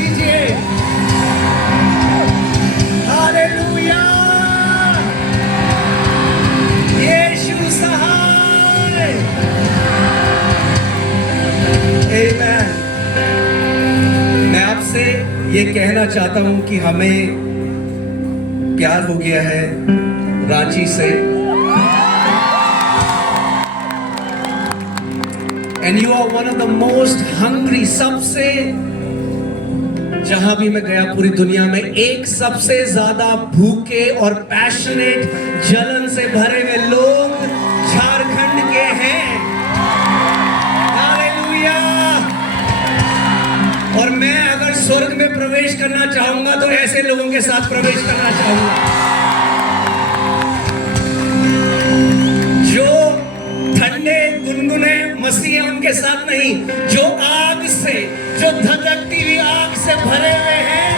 दीजिए। हालेलुया, यीशु सहाय। आमीन। मैं आपसे ये कहना चाहता हूं कि हमें प्यार हो गया है रांची से, and you are one of the most hungry. सबसे, जहां भी मैं गया पूरी दुनिया में, एक सबसे ज्यादा भूखे और पैशनेट, जलन से भरे हुए लोग झारखंड के हैं। हालेलुया। और मैं अगर स्वर्ग में प्रवेश करना चाहूंगा तो ऐसे लोगों के साथ प्रवेश करना चाहूंगा, जो ठंडे गुनगुने मसीह हैं उनके साथ नहीं, जो आग से, जो धधकती हुई आग से भरे हुए हैं।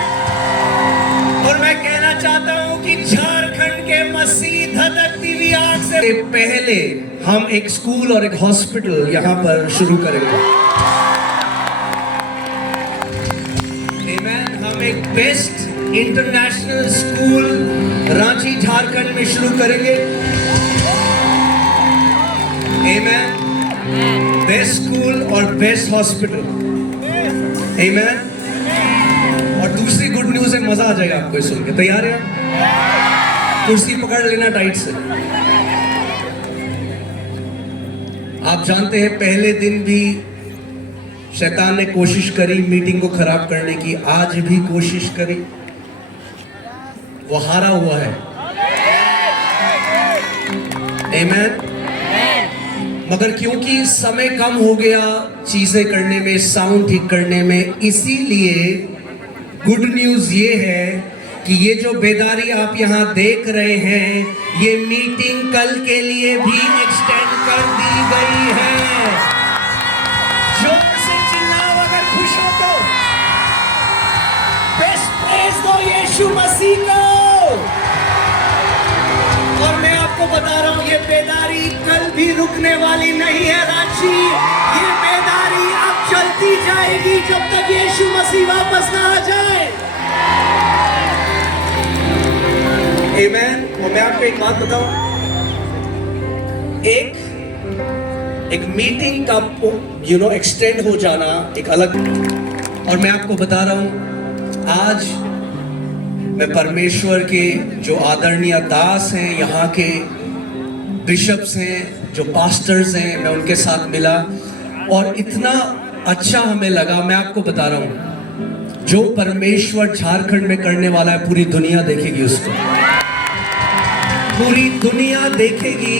और मैं कहना चाहता हूं कि झारखंड के मसीह धधकती हुई आग से पहले हम एक स्कूल और एक हॉस्पिटल यहां पर शुरू करेंगे। हम एक best international school Ranchi Jharkhand में शुरू करेंगे। आमीन। बेस्ट स्कूल और बेस्ट हॉस्पिटल। आमीन। और दूसरी गुड न्यूज है, मजा आ जाएगा आपको सुन के। तैयार है? कुर्सी पकड़ लेना टाइट से। आप जानते हैं पहले दिन भी शैतान ने कोशिश करी मीटिंग को खराब करने की, आज भी कोशिश करी, वो हारा हुआ है। आमीन। मगर क्योंकि समय कम हो गया चीजें करने में, साउंड ठीक करने में, इसीलिए गुड न्यूज ये है कि ये जो बेदारी आप यहां देख रहे हैं, ये मीटिंग कल के लिए भी एक्सटेंड कर दी गई है। जोर से चिल्लाओ अगर खुश हो तो। बेस्ट प्रेज दो यीशु मसीह को। और मैं आपको बता रहा हूं, ये बेदारी कल भी रुकने वाली नहीं है रांची। ये बेदारी अब चलती जाएगी जब तक यीशु मसीह वापस ना आ जाए। आमीन। और मैं आपको एक बात बताऊं, एक मीटिंग का एक्सटेंड हो जाना एक अलग। और मैं आपको बता रहा हूं, आज मैं परमेश्वर के जो आदरणीय दास हैं, यहाँ के बिशप्स हैं, जो पास्टर्स हैं, मैं उनके साथ मिला और इतना अच्छा हमें लगा। मैं आपको बता रहा हूं, जो परमेश्वर झारखंड में करने वाला है पूरी दुनिया देखेगी उसको। पूरी दुनिया देखेगी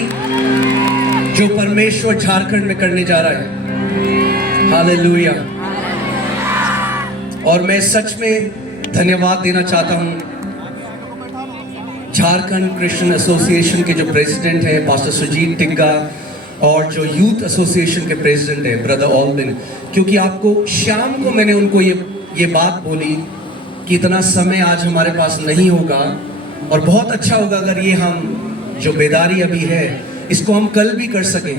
जो परमेश्वर झारखंड में करने जा रहा है। हालेलुया। और मैं सच में धन्यवाद देना चाहता हूं झारखंड क्रिश्चियन एसोसिएशन के जो प्रेसिडेंट हैं पास्टर सुजीत टिग्गा, और जो यूथ एसोसिएशन के प्रेसिडेंट हैं ब्रदर ऑलबिन, क्योंकि आपको शाम को मैंने उनको ये बात बोली कि इतना समय आज हमारे पास नहीं होगा और बहुत अच्छा होगा अगर ये हम जो बेदारी अभी है इसको हम कल भी कर सकें।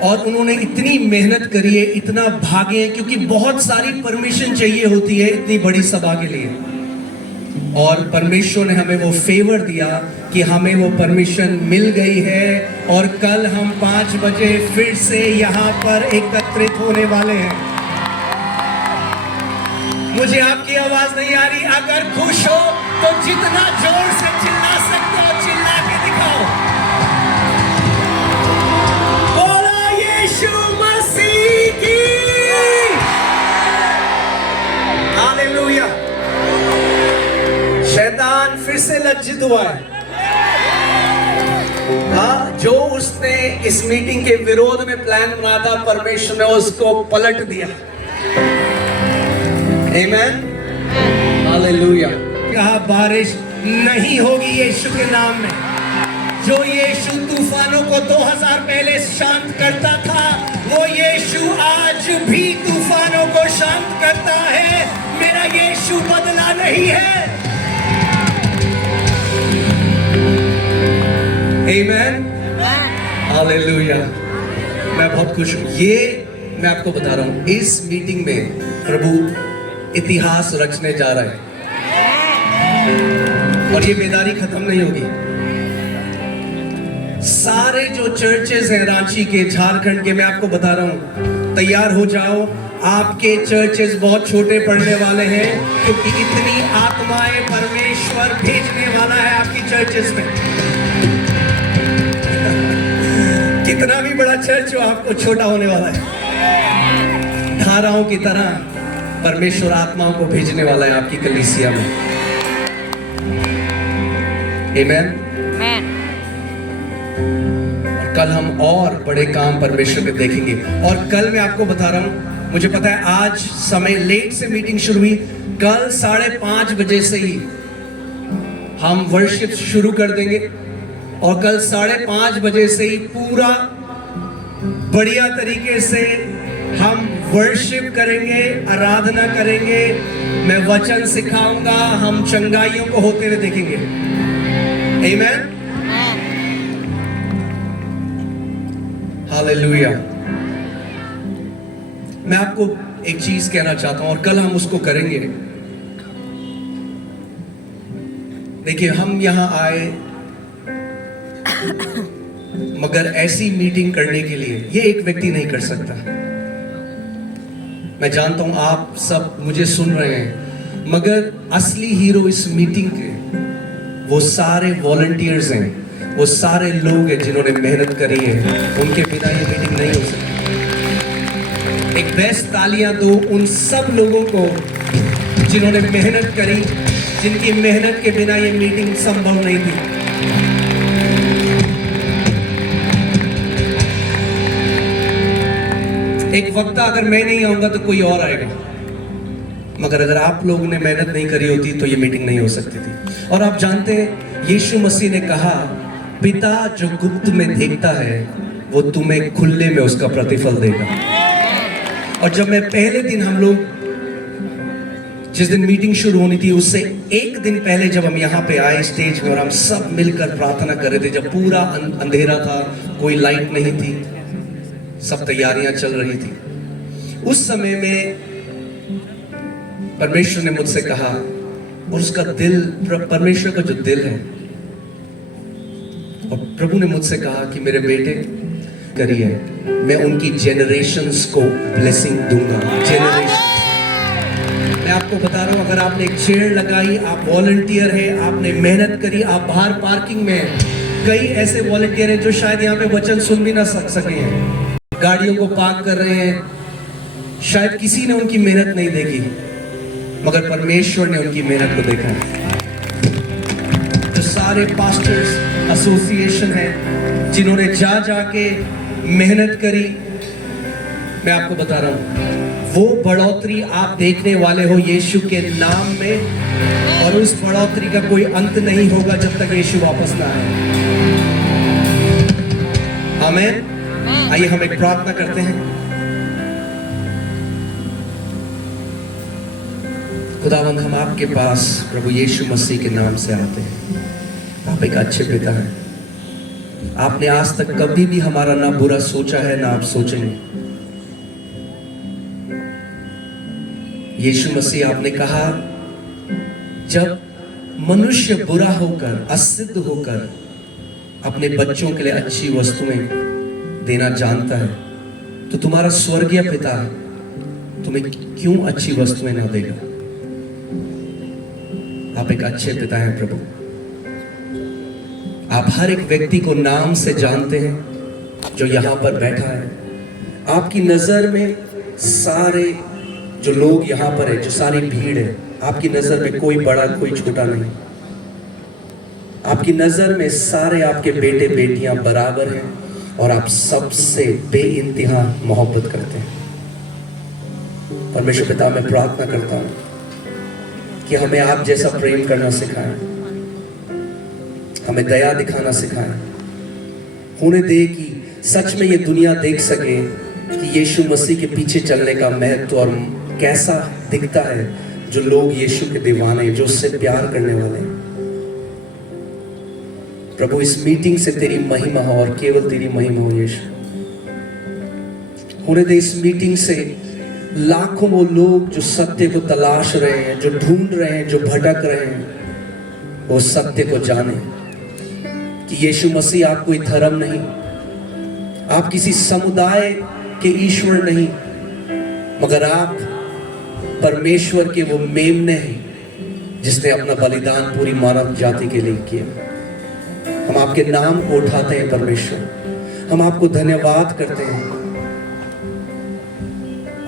और उन्होंने इतनी मेहनत करी है, इतना भागे, क्योंकि बहुत सारी परमिशन चाहिए होती है इतनी बड़ी सभा के लिए, और परमेश्वर ने हमें वो फेवर दिया कि हमें वो परमिशन मिल गई है। और कल हम 5 बजे फिर से यहाँ पर एकत्रित होने वाले हैं। मुझे आपकी आवाज नहीं आ रही? अगर खुश हो तो जितना जोर से चिल्ला सकते हो चिल्ला के दिखाओ। बोलो यीशु मसीह की। हालेलुया। शैतान फिर से लज्जित हुआ है। हाँ, जो उसने इस मीटिंग के विरोध में प्लान बनाया था, परमेश्वर ने उसको पलट दिया। आमीन। हालेलुया। कहा बारिश नहीं होगी यीशु के नाम में। जो यीशु तूफानों को 2000 पहले शांत करता था, वो यीशु आज भी तूफानों को शांत करता है। मेरा यीशु बदला नहीं है। आमीन। हालेलुया। मैं बहुत खुश हूँ। ये मैं आपको बता रहा हूँ, इस मीटिंग में प्रभु इतिहास रचने जा रहा है और ये बेदारी खत्म नहीं होगी। सारे जो चर्चेस हैं रांची के, झारखंड के, मैं आपको बता रहा हूं, तैयार हो जाओ। आपके चर्चेस बहुत छोटे पड़ने वाले हैं क्योंकि इतनी आत्माएं परमेश्वर भेजने वाला है आपकी चर्चेस में। कितना भी बड़ा चर्च हो, आपको छोटा होने वाला है। धाराओं की तरह परमेश्वर आत्माओं को भेजने वाला है आपकी कलीसिया में। आमीन। कल हम और बड़े काम परमेश्वर के देखेंगे। और कल मैं आपको बता रहा हूं, मुझे पता है आज समय लेट से मीटिंग शुरू हुई, कल 5:30 बजे से ही हम वर्शिप शुरू कर देंगे और कल 5:30 बजे से ही पूरा बढ़िया तरीके से हम वर्शिप करेंगे, आराधना करेंगे, मैं वचन सिखाऊंगा, हम चंगाइयों को होते हुए देखेंगे। आमीन। हालेलुया। मैं आपको एक चीज कहना चाहता हूं और कल हम उसको करेंगे। देखिए, हम यहां आए मगर ऐसी मीटिंग करने के लिए ये एक व्यक्ति नहीं कर सकता। मैं जानता हूं आप सब मुझे सुन रहे हैं, मगर असली हीरो इस मीटिंग के वो सारे वॉलंटियर्स हैं, वो सारे लोग हैं जिन्होंने मेहनत करी है। उनके बिना ये मीटिंग नहीं हो सकती। एक बेस्ट तालियां दो उन सब लोगों को जिन्होंने मेहनत करी, जिनकी मेहनत के बिना ये मीटिंग संभव नहीं थी। एक वक्ता अगर मैं नहीं आऊंगा तो कोई और आएगा, मगर अगर आप लोगों ने मेहनत नहीं करी होती तो ये मीटिंग नहीं हो सकती थी। और आप जानते हैं, यीशु मसीह ने कहा, पिता जो गुप्त में देखता है वो तुम्हें खुले में उसका प्रतिफल देगा। और जब मैं पहले दिन, हम लोग जिस दिन मीटिंग शुरू होनी थी उससे एक दिन पहले जब हम यहाँ पे आए स्टेज में और हम सब मिलकर प्रार्थना कर रहे थे, जब पूरा अंधेरा था, कोई लाइट नहीं थी, सब तैयारियां चल रही थी, उस समय में परमेश्वर ने मुझसे कहा, और उसका दिल, परमेश्वर का जो दिल है, और प्रभु ने मुझसे कहा कि मेरे बेटे करिए, मैं उनकी जेनरेशंस को ब्लेसिंग दूंगा। जेनरेशन, मैं आपको बता रहा हूं, अगर आपने एक चेयर लगाई, आप वॉलंटियर है, आपने मेहनत करी, आप बाहर पार्किंग में हैं, कई ऐसे वॉलंटियर हैं जो शायद यहाँ पे वचन सुन भी ना सके हैं, गाड़ियों को पार्क कर रहे हैं, शायद किसी ने उनकी मेहनत नहीं देखी, मगर परमेश्वर ने उनकी मेहनत को देखा है। जो सारे पास्टर्स एसोसिएशन है जिन्होंने जाके मेहनत करी, मैं आपको बता रहा हूं, वो बढ़ोतरी आप देखने वाले हो यीशु के नाम में, और उस बढ़ोतरी का कोई अंत नहीं होगा जब तक यीशु वापस ना आए। आमीन। आइए हम एक प्रार्थना करते हैं। खुदावंद, हम आपके पास प्रभु यीशु मसीह के नाम से आते हैं। आप एक अच्छे पिता हैं। आपने आज तक कभी भी हमारा ना बुरा सोचा है, ना आप सोचेंगे। यीशु मसीह, आपने कहा, जब मनुष्य बुरा होकर, असिद्ध होकर अपने बच्चों के लिए अच्छी वस्तुएं देना जानता है, तो तुम्हारा स्वर्गीय पिता तुम्हें क्यों अच्छी वस्तुएं ना देगा? आप एक अच्छे पिता हैं प्रभु। आप हर एक व्यक्ति को नाम से जानते हैं जो यहाँ पर बैठा है। आपकी नजर में सारे जो लोग यहाँ पर है, जो सारी भीड़ है, आपकी नजर में कोई बड़ा कोई छोटा नहीं। आपकी नजर में सारे आपके बेटे बेटियां बराबर हैं और आप सबसे बेइंतहा मोहब्बत करते हैं। परमेश्वर पिता, मैं प्रार्थना करता हूँ कि हमें आप जैसा प्रेम करना सिखाएं, हमें दया दिखाना सिखाएं, होने दे कि सच में ये दुनिया देख सके कि यीशु मसीह के पीछे चलने का महत्व और कैसा दिखता है जो लोग यीशु के दीवाने, जो उससे प्यार करने वाले हैं। प्रभु, इस मीटिंग से तेरी महिमा हो और केवल तेरी महिमा हो यीशु। होने दे इस मीटिंग से लाखों वो लोग जो सत्य को तलाश रहे हैं, जो ढूंढ रहे हैं, जो भटक रहे हैं, वो सत्य को जाने कि यीशु मसीह आप कोई धर्म नहीं, आप किसी समुदाय के ईश्वर नहीं, मगर आप परमेश्वर के वो मेमने हैं जिसने अपना बलिदान पूरी मानव जाति के लिए किया। हम आपके नाम को उठाते हैं परमेश्वर, हम आपको धन्यवाद करते हैं।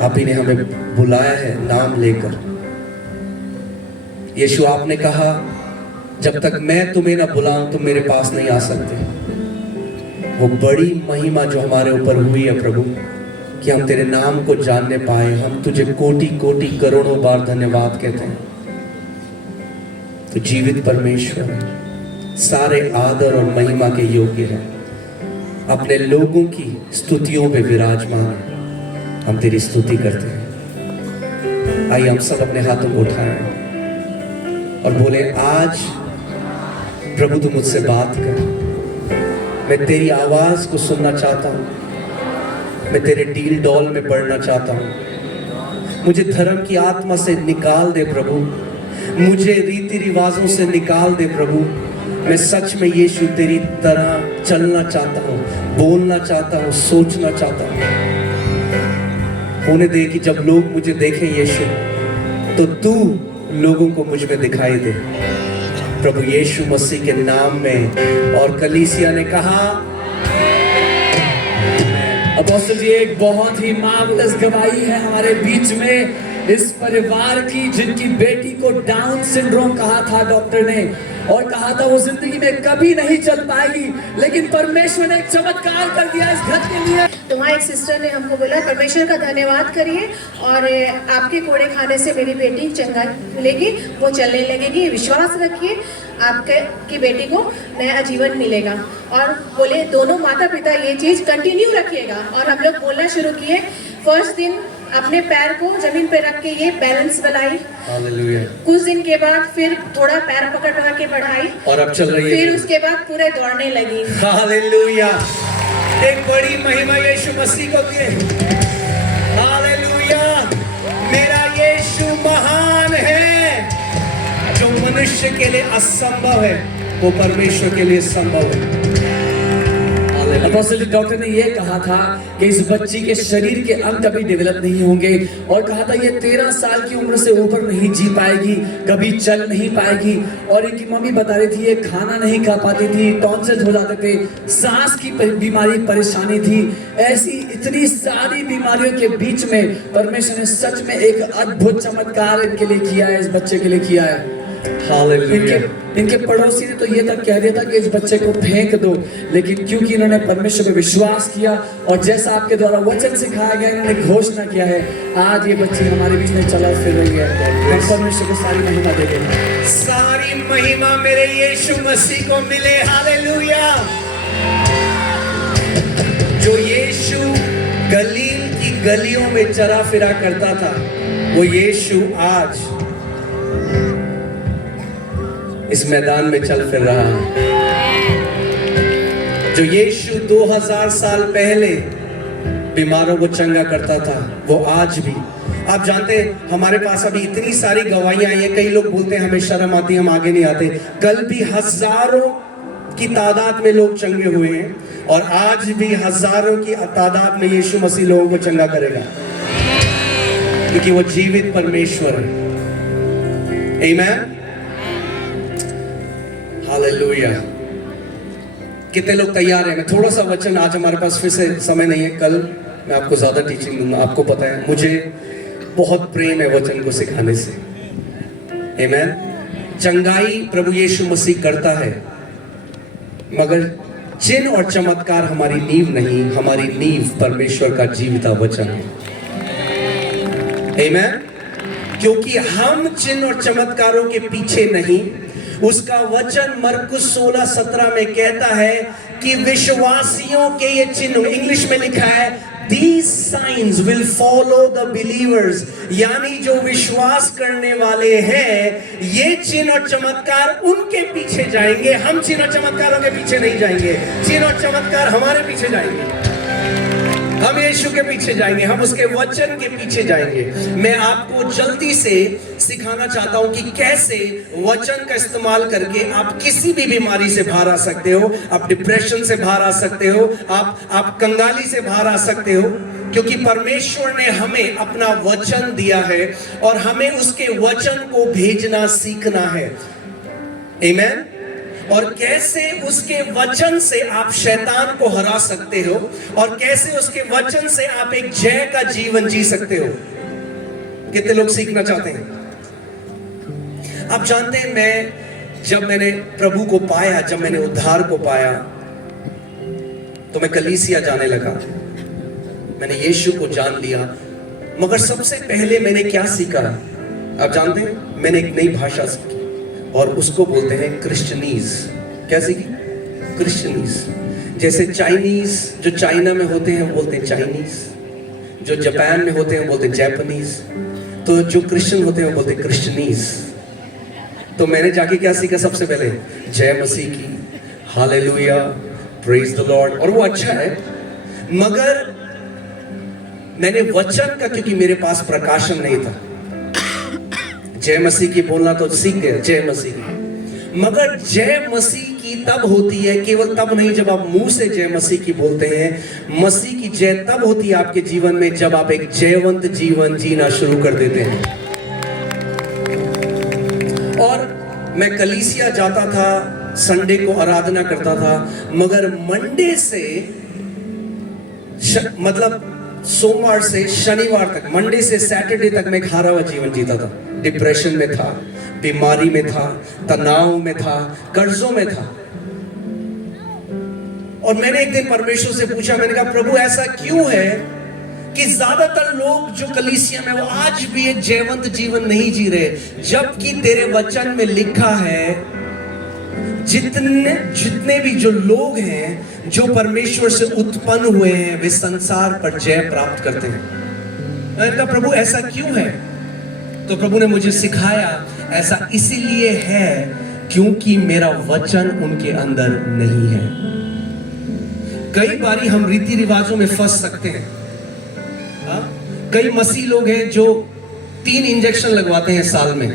आप ही ने हमें बुलाया है नाम लेकर। यीशु आपने कहा जब तक मैं तुम्हें ना बुलाऊं तुम मेरे पास नहीं आ सकते। वो बड़ी महिमा जो हमारे ऊपर हुई है प्रभु, कि हम तेरे नाम को जानने पाए, हम तुझे कोटि कोटि करोड़ों बार धन्यवाद कहते हैं। तो जीवित परमेश्वर है, सारे आदर और महिमा के योग्य है, अपने लोगों की स्तुतियों पे विराजमान है। हम तेरी स्तुति करते हैं। आइए हम सब अपने हाथों को उठाएं और बोले, आज प्रभु तू मुझसे बात कर, मैं तेरी आवाज को सुनना चाहता हूं, मैं तेरे डील डॉल में पढ़ना चाहता हूं। मुझे धर्म की आत्मा से निकाल दे प्रभु, मुझे रीति रिवाजों से निकाल दे प्रभु। मैं सच में यीशु तेरी तरह चलना चाहता हूं, बोलना चाहता हूं, सोचना चाहता हूं। होने दे कि जब लोग मुझे देखें यीशु, तो तू लोगों को मुझ में दिखाई दे प्रभु यीशु मसीह के नाम में। और कलीसिया ने कहा, अपोस्टल जी एक बहुत ही मार्वलस गवाही है हमारे बीच में इस परिवार की, जिनकी बेटी को डाउन सिंड्रोम कहा था डॉक्टर ने, और कहा था वो जिंदगी में कभी नहीं चल पाएगी, लेकिन परमेश्वर ने एक चमत्कार कर दिया इस घर के लिए। तो वहाँ एक सिस्टर ने हमको बोला परमेश्वर का धन्यवाद करिए और आपके कोड़े खाने से मेरी बेटी चंगाई मिलेगी, वो चलने लगेगी, विश्वास रखिए आपके की बेटी को नया जीवन मिलेगा। और बोले दोनों माता पिता ये चीज़ कंटिन्यू रखिएगा। और हम लोग बोलना शुरू किए। फर्स्ट दिन अपने पैर को जमीन पे रख के ये बैलेंस बनाई, कुछ दिन के बाद फिर थोड़ा पैर पकड़ के बढ़ाई और अब चल रही है। फिर उसके बाद पूरे दौड़ने लगी। हालेलुया, एक बड़ी महिमा यीशु मसीह को दिए। हालेलुया, मेरा यीशु महान है। जो मनुष्य के लिए असंभव है वो परमेश्वर के लिए संभव है। अपोस्टल डॉक्टर ने ये कहा था कि इस बच्ची के शरीर के अंग कभी डेवलप नहीं होंगे, और कहा था ये 13 साल की उम्र से ऊपर नहीं जी पाएगी, कभी चल नहीं पाएगी। और इनकी मम्मी बता रही थी ये खाना नहीं खा पाती थी, टॉन्सिल हो जाते थे, सांस की बीमारी परेशानी थी। ऐसी इतनी सारी बीमारियों के बीच में परमेश्वर ने सच में एक अद्भुत चमत्कार इनके लिए किया है, इस बच्चे के लिए किया है। इनके पड़ोसी ने तो ये तक कह दिया था कि इस बच्चे को फेंक दो, लेकिन क्योंकि इन्होंने परमेश्वर पे विश्वास किया और जैसा आपके द्वारा वचन सिखाया गया, इन्होंने घोषणा किया है, आज ये बच्ची हमारे बीच में चला फिर रही है। हम परमेश्वर को सारी महिमा दे देंगे। सारी महिमा मेरे यीशु मसीह को मिले। हालेलुया। जो यीशु गलील की गलियों में चरा फिरा करता था, वो यीशु आज इस मैदान में चल फिर रहा है। जो यीशु 2000 साल पहले बीमारों को चंगा करता था, वो आज भी। आप जानते हैं हमारे पास अभी इतनी सारी गवाहियां आई हैं। कई लोग बोलते हैं हमें शर्म आती है, हम आगे नहीं आते। कल भी हजारों की तादाद में लोग चंगे हुए हैं, और आज भी हजारों की तादाद में यीशु मसीह लोगों को चंगा करेगा, क्योंकि वो जीवित परमेश्वर है। आमीन। हालेलुया। कितने लोग तैयार हैं? मैं थोड़ा सा वचन, आज हमारे पास फिर से समय नहीं है, कल मैं आपको ज्यादा टीचिंग दूंगा। आपको पता है मुझे बहुत प्रेम है वचन को सिखाने से। आमीन। चंगाई प्रभु यीशु मसीह करता है, मगर चिन्ह और चमत्कार हमारी नींव नहीं, हमारी नींव परमेश्वर का जीवित वचन है। आमीन। क्योंकि हम चिन्ह और चमत्कारों के पीछे नहीं, उसका वचन मरकुस 16:17 में कहता है कि विश्वासियों के ये चिन्ह, इंग्लिश में लिखा है These signs will follow the believers, यानी जो विश्वास करने वाले हैं, ये चिन्ह और चमत्कार उनके पीछे जाएंगे। हम चिन्ह और चमत्कारों के पीछे नहीं जाएंगे, चिन्ह और चमत्कार हमारे पीछे जाएंगे। हम यीशु के पीछे जाएंगे, हम उसके वचन के पीछे जाएंगे। मैं आपको जल्दी से सिखाना चाहता हूं कि कैसे वचन का इस्तेमाल करके आप किसी भी बीमारी से बाहर आ सकते हो, आप डिप्रेशन से बाहर आ सकते हो, आप कंगाली से बाहर आ सकते हो, क्योंकि परमेश्वर ने हमें अपना वचन दिया है और हमें उसके वचन को भेजना सीखना है। आमीन। और कैसे उसके वचन से आप शैतान को हरा सकते हो और कैसे उसके वचन से आप एक जय का जीवन जी सकते हो। कितने लोग सीखना चाहते हैं? आप जानते हैं, जब मैंने प्रभु को पाया, जब मैंने उद्धार को पाया, तो मैं कलीसिया जाने लगा, मैंने यीशु को जान लिया। मगर सबसे पहले मैंने क्या सीखा आप जानते हैं? मैंने एक नई भाषा सीखी और उसको बोलते हैं क्रिश्चियनीज। क्या सीखी? क्रिश्चियनीज। जैसे चाइनीज जो चाइना में होते हैं वो बोलते हैं चाइनीज, जो जापान में होते हैं वो बोलते हैं जापानीज, तो जो क्रिश्चियन होते हैं वो बोलते हैं क्रिश्चियनीज। तो मैंने जाके क्या सीखा? सबसे पहले जय मसीह की, हालेलुया, प्रेज द लॉर्ड, और वो अच्छा है। मगर मैंने वचन का, क्योंकि मेरे पास प्रकाशन नहीं था, जय मसीह की बोलना तो सीख गए, जय मसीह की। मगर जय मसीह की तब होती है, केवल तब नहीं जब आप मुंह से जय मसीह की बोलते हैं। मसीह की जय तब होती है आपके जीवन में जब आप एक जयवंत जीवन जीना शुरू कर देते हैं। और मैं कलीसिया जाता था, संडे को आराधना करता था, मगर मंडे से मतलब सोमवार से शनिवार तक, मंडे से सैटरडे तक मैं हारा हुआ जीवन जीता था। डिप्रेशन में था, बीमारी में था, तनाव में था, कर्जों में था। और मैंने एक दिन परमेश्वर से पूछा, मैंने कहा प्रभु ऐसा क्यों है कि ज्यादातर लोग जो कलीसिया में वो आज भी एक जयवंत जीवन नहीं जी रहे, जबकि तेरे वचन में लिखा है जितने भी जो लोग हैं जो परमेश्वर से उत्पन्न हुए हैं वे संसार पर जय प्राप्त करते हैं। मैंने कहा प्रभु ऐसा क्यों है? तो प्रभु ने मुझे सिखाया ऐसा इसीलिए है क्योंकि मेरा वचन उनके अंदर नहीं है। कई बारी हम रीति रिवाजों में फंस सकते हैं। कई मसीह लोग हैं जो 3 इंजेक्शन लगवाते हैं साल में,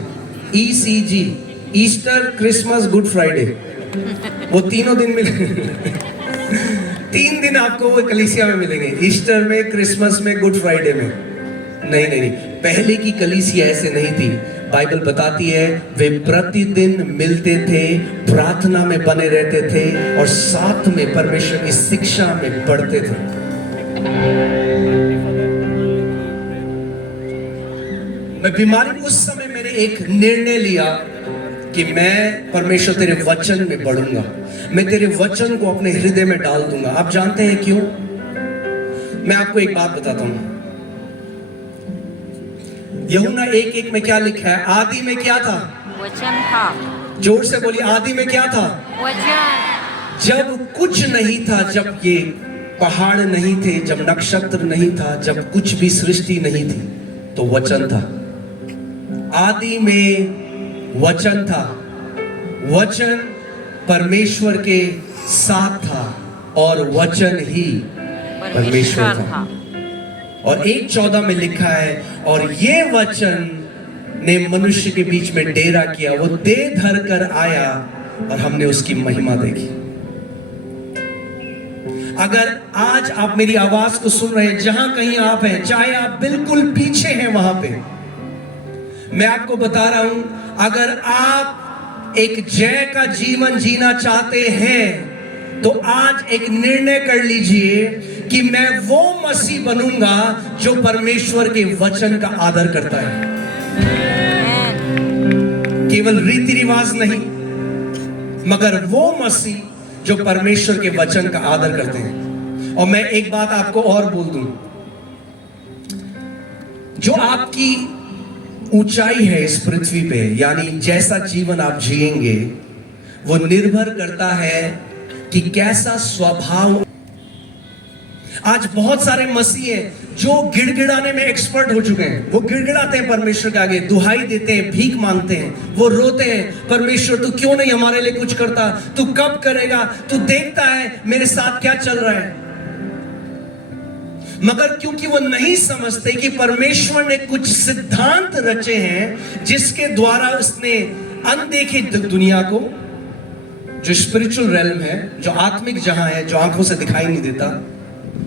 ECG, Easter, Christmas, good Friday, वो तीनों दिन मिले 3 दिन आपको वो कलीसिया में मिलेंगे, ईस्टर में, क्रिसमस में, गुड फ्राइडे में। नहीं, पहले की कलीसिया ऐसे नहीं थी। बाइबल बताती है वे प्रतिदिन मिलते थे, प्रार्थना में बने रहते थे और साथ में परमेश्वर की शिक्षा में पढ़ते थे। मैं बीमारी में उस समय मैंने एक निर्णय लिया कि मैं परमेश्वर तेरे वचन में बढ़ूंगा, मैं तेरे वचन को अपने हृदय में डाल दूंगा। आप जानते हैं क्यों? मैं आपको एक बात बताता हूं। यूहन्ना 1:1 में क्या लिखा है? आदि में क्या था? वचन था। जोर से बोलिए, आदि में क्या था? वचन। जब कुछ नहीं था, जब ये पहाड़ नहीं थे, जब नक्षत्र नहीं था, जब कुछ भी सृष्टि नहीं थी, तो वचन था। आदि में वचन था, वचन परमेश्वर के साथ था और वचन ही परमेश्वर था। और 1:14 में लिखा है, और ये वचन ने मनुष्य के बीच में डेरा किया, वो देह धर कर आया और हमने उसकी महिमा देखी। अगर आज आप मेरी आवाज को सुन रहे हैं, जहां कहीं आप हैं, चाहे आप बिल्कुल पीछे हैं वहां पे, मैं आपको बता रहा हूं, अगर आप एक जय का जीवन जीना चाहते हैं तो आज एक निर्णय कर लीजिए कि मैं वो मसीह बनूंगा जो परमेश्वर के वचन का आदर करता है। केवल रीति रिवाज नहीं, मगर वो मसीह जो परमेश्वर के वचन का आदर करते हैं। और मैं एक बात आपको और बोल दूं, जो आपकी ऊंचाई है इस पृथ्वी पे, यानी जैसा जीवन आप जिएंगे, वो निर्भर करता है कि कैसा स्वभाव। आज बहुत सारे मसीह हैं जो गिड़गिड़ाने में एक्सपर्ट हो चुके हैं। वो गिड़गिड़ाते हैं परमेश्वर के आगे, दुहाई देते हैं, भीख मांगते हैं, वो रोते हैं, परमेश्वर तू क्यों नहीं हमारे लिए कुछ करता, तू कब करेगा, तू देखता है मेरे साथ क्या चल रहा है। मगर क्योंकि वो नहीं समझते कि परमेश्वर ने कुछ सिद्धांत रचे हैं जिसके द्वारा उसने अनदेखी दुनिया को, जो स्पिरिचुअल रेल्म है, जो आत्मिक जहां है, जो आंखों से दिखाई नहीं देता,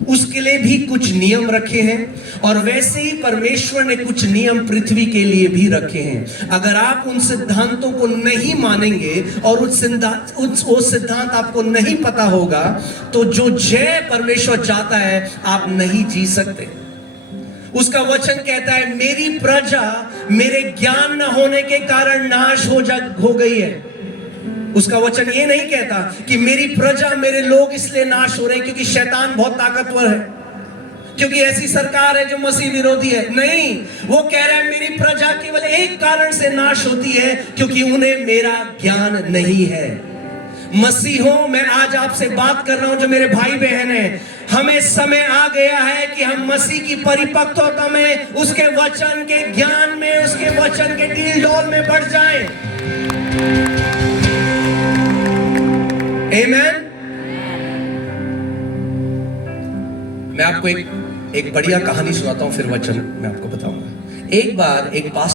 उसके लिए भी कुछ नियम रखे हैं। और वैसे ही परमेश्वर ने कुछ नियम पृथ्वी के लिए भी रखे हैं। अगर आप उन सिद्धांतों को नहीं मानेंगे और वो सिद्धांत आपको नहीं पता होगा, तो जो जय परमेश्वर चाहता है आप नहीं जी सकते। उसका वचन कहता है, मेरी प्रजा मेरे ज्ञान न होने के कारण नाश हो गई है। उसका वचन ये नहीं कहता कि मेरी प्रजा, मेरे लोग इसलिए नाश हो रहे हैं क्योंकि शैतान बहुत ताकतवर है, क्योंकि ऐसी सरकार है जो मसीह विरोधी है। नहीं, वो कह रहा है मेरी प्रजा केवल एक कारण से नाश होती है, क्योंकि उन्हें मेरा ज्ञान नहीं है। मसीहों, मैं आज आपसे बात कर रहा हूं जो मेरे भाई बहन हैं, हमें समय आ गया है कि हम मसीह की परिपक्वता में, उसके वचन के ज्ञान में, उसके वचन के डील डॉल में बढ़ जाएं। आमेन। मैं आपको एक बढ़िया कहानी सुनाता हूं, फिर वचन मैं आपको बताऊंगा। एक बार एक पास्टर